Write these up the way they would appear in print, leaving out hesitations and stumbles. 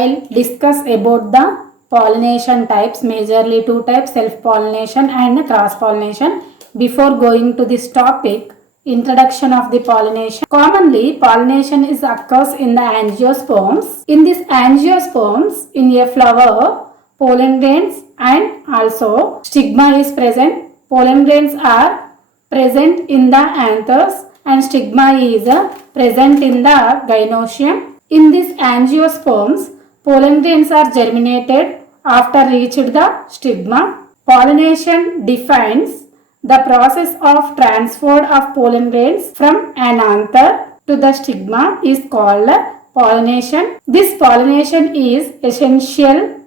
I'll discuss about the pollination types, majorly two types, self-pollination and cross-pollination. Before going to this topic, introduction of the pollination. Commonly, pollination is occurs in the angiosperms. In these angiosperms, in a flower, pollen grains and also stigma is present. Pollen grains are present in the anthers and stigma is present in the gynoecium. In these angiosperms, pollen grains are germinated after reached the stigma. Pollination defines the process of transfer of pollen grains from an anther to the stigma is called pollination. This pollination is essential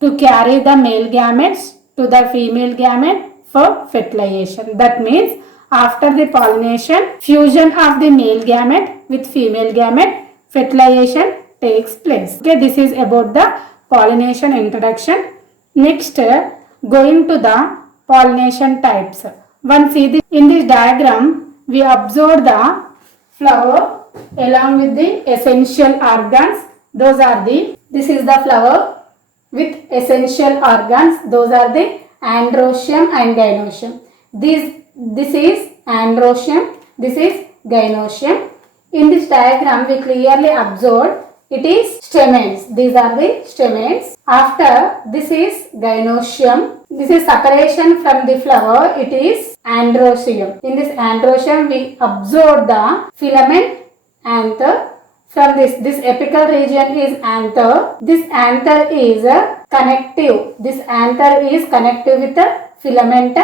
to carry the male gametes to the female gamete for fertilization. That means after the pollination, fusion of the male gamete with female gamete, fertilization takes place. Okay, this is about the pollination introduction. Next, going to the pollination types. One see this, in this diagram, we observe the flower along with the essential organs. Those are this is the flower with essential organs. Those are the androecium and gynoecium. This is androecium, this is gynoecium. In this diagram, we clearly observe it is stamens. These are the stamens. After this is gynoecium. This is separation from the flower. It is androecium. In this androecium, we observe the filament anther. From this apical region is anther. This anther is connective. This anther is connective with the filament.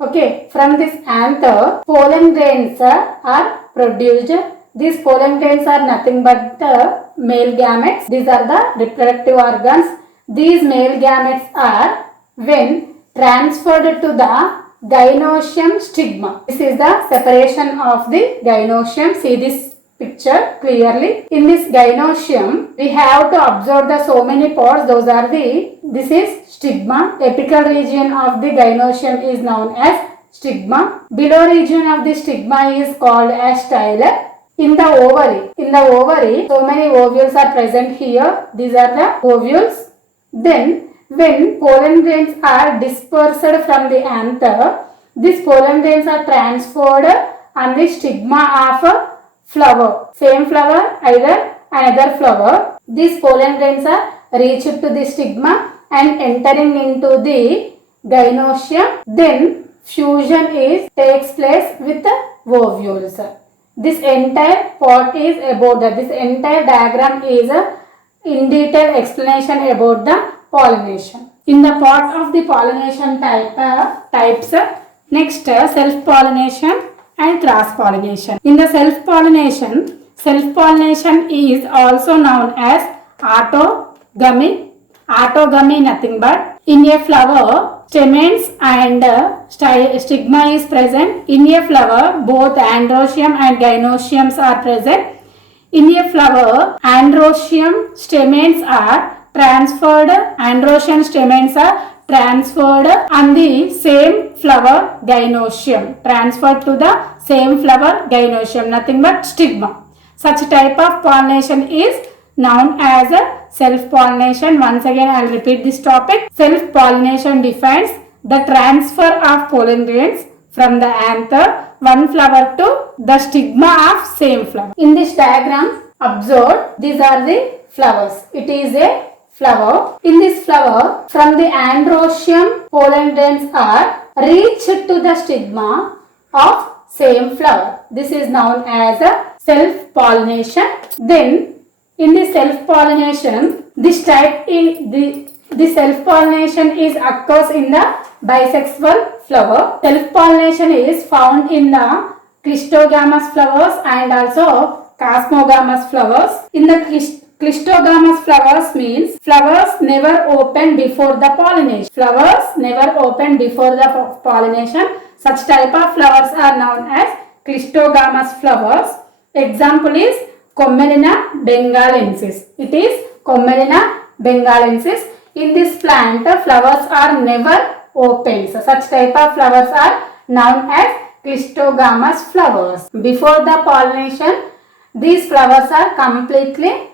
Okay. From this anther, pollen grains are produced. These pollen grains are nothing but the male gametes. These are the reproductive organs. These male gametes are when transferred to the gynoecium stigma. This is the separation of the gynoecium. See this picture clearly. In this gynoecium, we have to observe the so many parts. Those are this is stigma. Apical region of the gynoecium is known as stigma. Below region of the stigma is called as style. In the ovary, so many ovules are present here. These are the ovules. Then, when pollen grains are dispersed from the anther, these pollen grains are transferred on the stigma of a flower. Same flower, either another flower. These pollen grains are reached to the stigma and entering into the gynoecium. Then, fusion takes place with the ovules. This entire part is about that. This entire diagram is in detail explanation about the pollination. In the part of the pollination types, next self-pollination and cross-pollination. In the self-pollination is also known as autogamy. Autogamy nothing but in a flower, stamens and stigma is present. In a flower, both androecium and gynoeciums are present. In a flower, androecium stamens are transferred. Androecium stamens are transferred on the same flower gynoecium. Transferred to the same flower gynoecium. Nothing but stigma. Such type of pollination is known as self-pollination. Once again, I will repeat this topic. Self-pollination defines the transfer of pollen grains from the anther, one flower to the stigma of same flower. In this diagram, observe these are the flowers. It is a flower. In this flower, from the androecium, pollen grains are reached to the stigma of same flower. This is known as a self-pollination. Then, in the self-pollination, this type the self-pollination is occurs in the bisexual flower. Self-pollination is found in the clistogamous flowers and also cosmogamous flowers. In the clistogamous flowers means flowers never open before the pollination. Flowers never open before the pollination. Such type of flowers are known as clistogamous flowers. Example is Commelina bengalensis. It is Commelina bengalensis. In this plant, flowers are never open. So, such type of flowers are known as clistogamous flowers. Before the pollination, these flowers are completely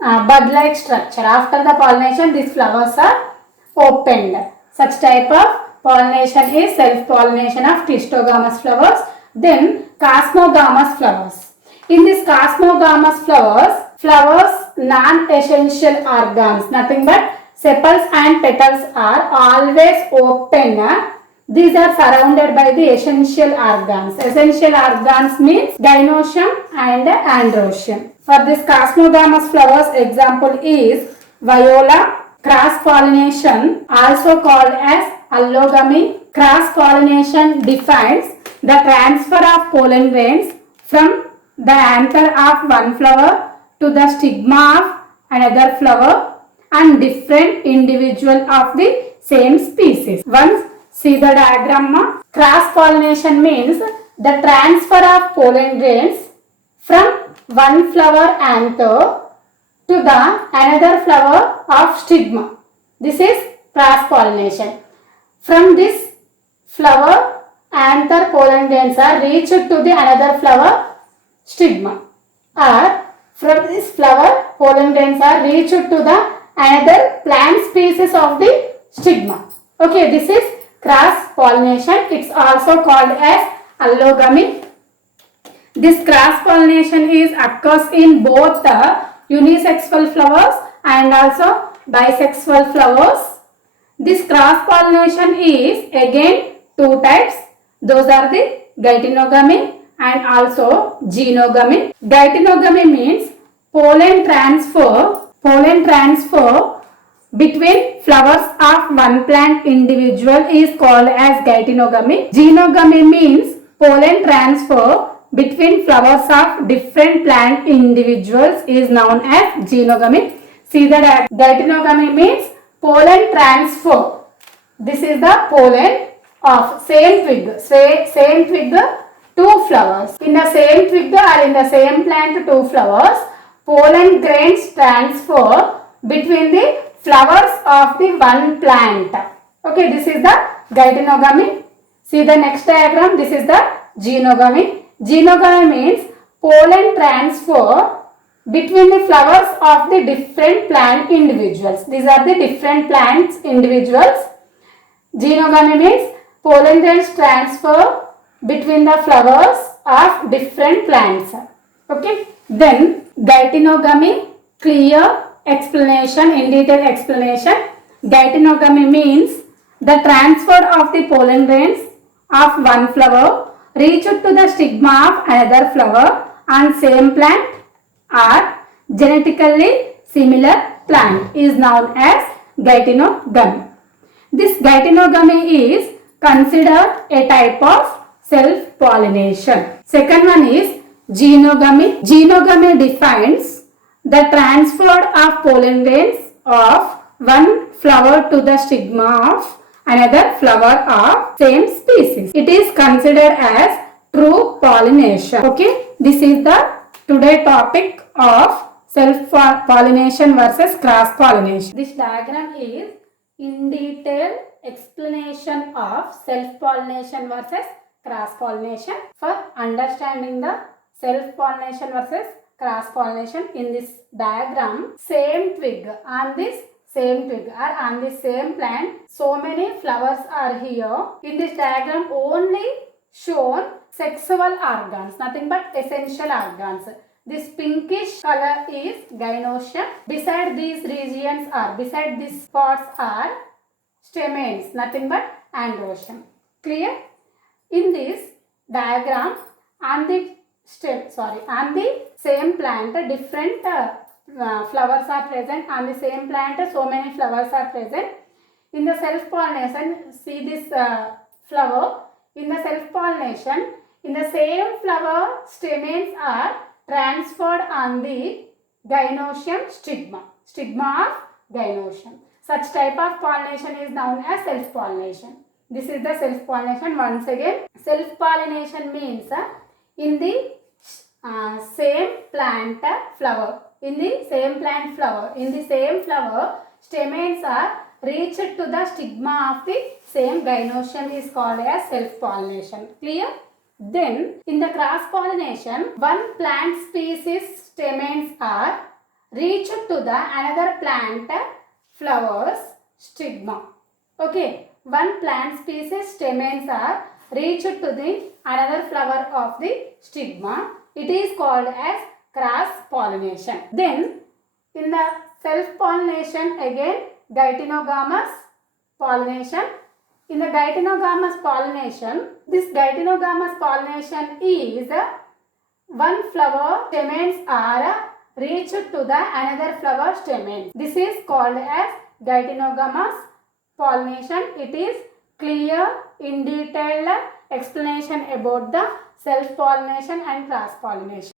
bud-like structure. After the pollination, these flowers are opened. Such type of pollination is self-pollination of clistogamous flowers. Then cosmogamous flowers. In this cosmogamous flowers non-essential organs, nothing but sepals and petals are always open. These are surrounded by the essential organs. Essential organs means gynoecium and androecium. For this cosmogamous flowers, example is viola. Cross pollination, also called as allogamy. Cross pollination defines the transfer of pollen grains from the anther of one flower to the stigma of another flower and different individual of the same species. Once see the diagram. Cross pollination means the transfer of pollen grains from one flower anther to the another flower of stigma. This is cross pollination. From this flower anther pollen grains are reached to the another flower stigma, or from this flower pollen grains are reached to the another plant species of the stigma. Okay, this is cross pollination. It's also called as allogamy. This cross pollination is occurs in both the unisexual flowers and also bisexual flowers. This cross pollination is again two types. Those are the gytinogamy and also genogamy. Gytinogamy means pollen transfer between flowers of one plant individual is called as gytinogamy. Genogamy means pollen transfer between flowers of different plant individuals is known as genogamy. See that gytinogamy means pollen transfer. This is the pollen of same twig, two flowers. In the same twig or in the same plant, two flowers, pollen grains transfer between the flowers of the one plant. Okay, this is the gytinogamy. See the next diagram. This is the genogamy. Genogamy means pollen transfer between the flowers of the different plant individuals. These are the different plants individuals. Genogamy means pollen grains transfer between the flowers of different plants. Okay. Then gytinogamy, clear explanation, in detail explanation. Gytinogamy means the transfer of the pollen grains of one flower reach to the stigma of another flower on same plant or genetically similar plant is known as gytinogamy. This gytinogamy is considered a type of self-pollination. Second one is genogamy. Genogamy defines the transfer of pollen grains of one flower to the stigma of another flower of same species. It is considered as true pollination. Okay, this is the today topic of self-pollination versus cross-pollination. This diagram is in detail explanation of self-pollination versus cross-pollination. For understanding the self-pollination versus cross-pollination, in this diagram, same twig on this same twig or on the same plant, so many flowers are here. In this diagram only shown sexual organs, nothing but essential organs. This pinkish color is gynoecium. Beside these regions or beside these spots are stamens, nothing but androecium. Clear? In this diagram, on the same plant, different flowers are present. On the same plant, so many flowers are present. In the self-pollination, see this flower. In the self-pollination, in the same flower, stamens are transferred on the gynoecium stigma of gynoecium. Such type of pollination is known as self-pollination. This is the self-pollination. Once again, self-pollination means in the same plant flower. In the same plant flower. In the same flower, stamens are reached to the stigma of the same gynoecium is called as self-pollination. Clear? Then, in the cross-pollination, one plant species stamens are reach to the another plant flowers stigma. Okay, one plant species stamens are reached to the another flower of the stigma. It is called as cross pollination. Then in the self pollination, again gytinogamous pollination. In the gytinogamous pollination, this gytinogamous pollination is one flower stamens are reached to the another flower stamens. This is called as gytinogamous pollination. It is clear in detailed explanation about the self pollination and cross pollination.